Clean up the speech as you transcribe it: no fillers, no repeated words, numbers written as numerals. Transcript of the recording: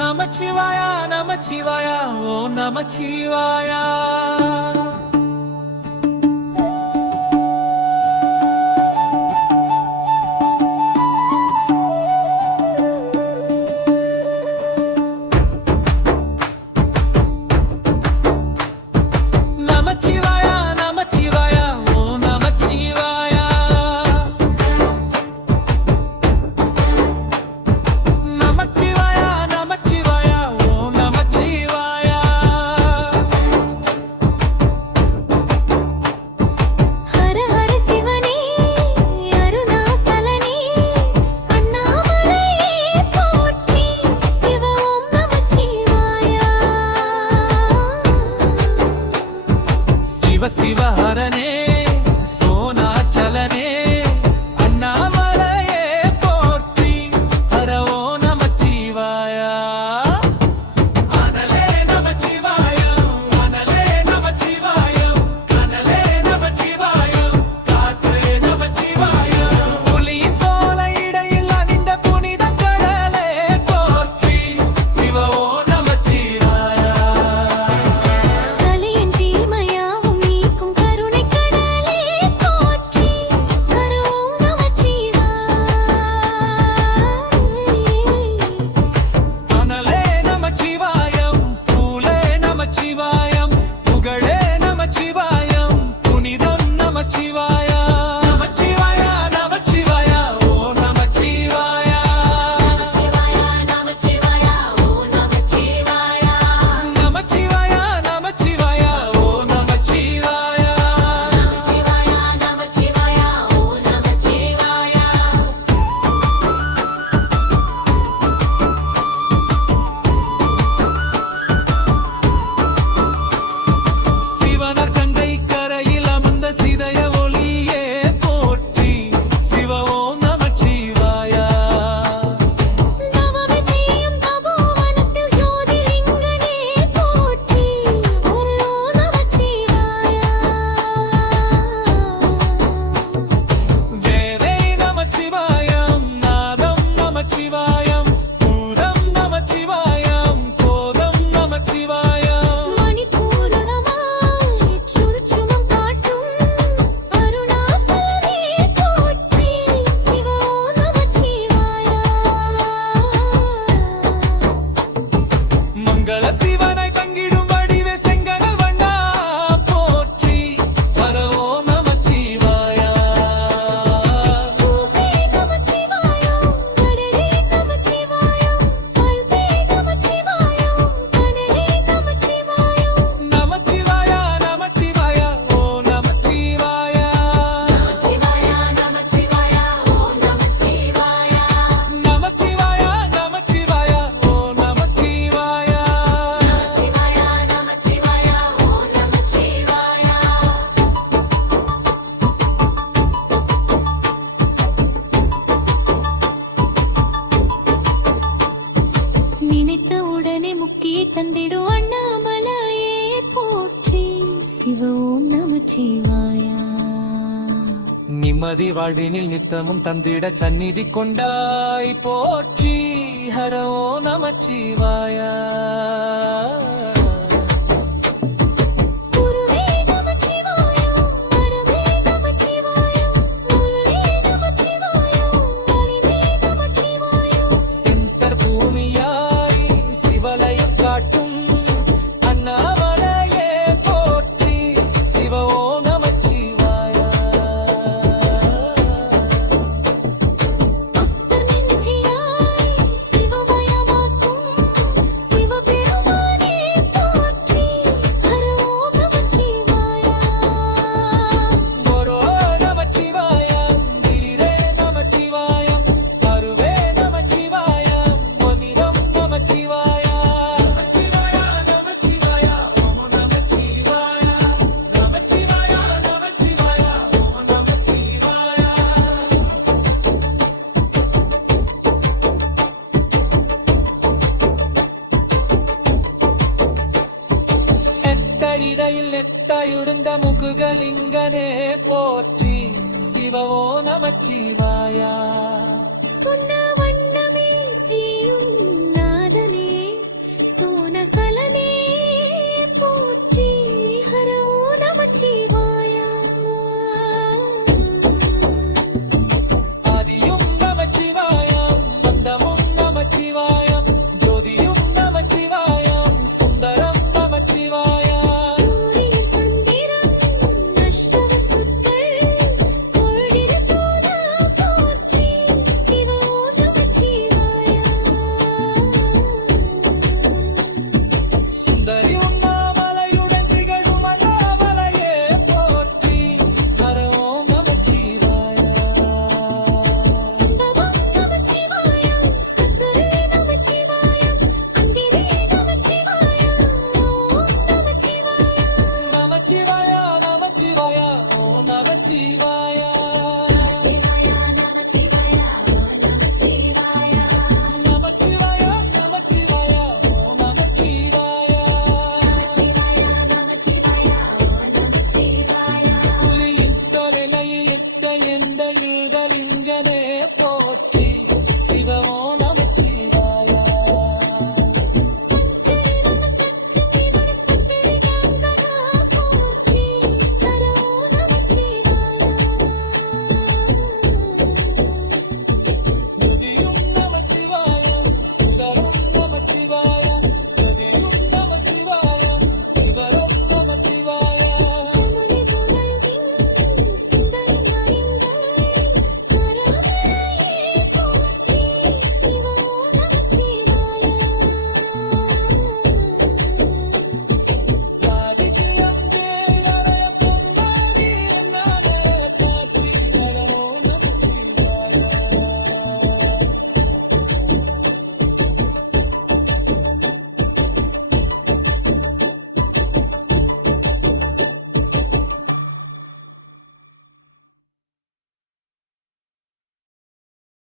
நமச்சிவாய நமச்சிவாய ஓம் நமச்சிவாய. சிவ சிவ ஹரனே சோனாச்சலனே அண்ணாமலையே போற்றி ஹர ஓம் நமச்சிவாய. அனலே நமச்சிவாயம் அனலே நமச்சிவாயம் கனலே நமச்சிவாயம் காற்றே நமச்சிவாயம் புலியின் தோல இடையில் அணிந்த புனித கடலே போற்றி சிவ ஓம் நமச்சிவாய. தந்திடும் அண்ணாமலையே போற்றி சிவ ஓம் நமச்சிவாய. நிம்மதி வாழ்வினில் நித்தமும் தந்திட சந்நிதி கொண்டாய் போற்றி ஹர ஓம் நமச்சிவாய. நெத்தாயுடுந்த முகுகலிங்கனே போற்றி சிவ ஓம் நமச்சிவாய. சொன்ன வண்ணமே செய்யும் நாதனே அருணாசலனே போற்றி ஹரோ நமச்சிவாயா ஆதியும் நமச்சிவாயம் மந்தமும் நமச்சிவாயம் ஜோதியும் நமச்சிவாயம் சுந்தரம் நமச்சிவாயம் சூரியன் சந்திரன் அஷ்டவசுக்கள் கொள்ளிடத்தோனா போற்றி சிவோ நமச்சிவாயா சுந்தரி உண்ணாமலையுடன் திகழும் அண்ணாமலையே போற்றி ஹரஓம் நமச்சிவாயா சம்பவம் நமச்சிவாயம் சத்குரு நமச்சிவாயம் அந்திரே நமச்சிவாயம் ஓம் நமச்சிவாயம் நமச்சிவாயா நமச்சிவாயா ஓம் நமச்சிவாயா நமச்சிவாயா ஓம் நமச்சிவாயா நமச்சிவாயா நமச்சிவாயா ஓம் நமச்சிவாயா நமச்சிவாயா ஓம் நமச்சிவாயா புலியின் தொலையிட்ட எந்த ஈதலிங்கனே போற்றி சிவ ஓ நம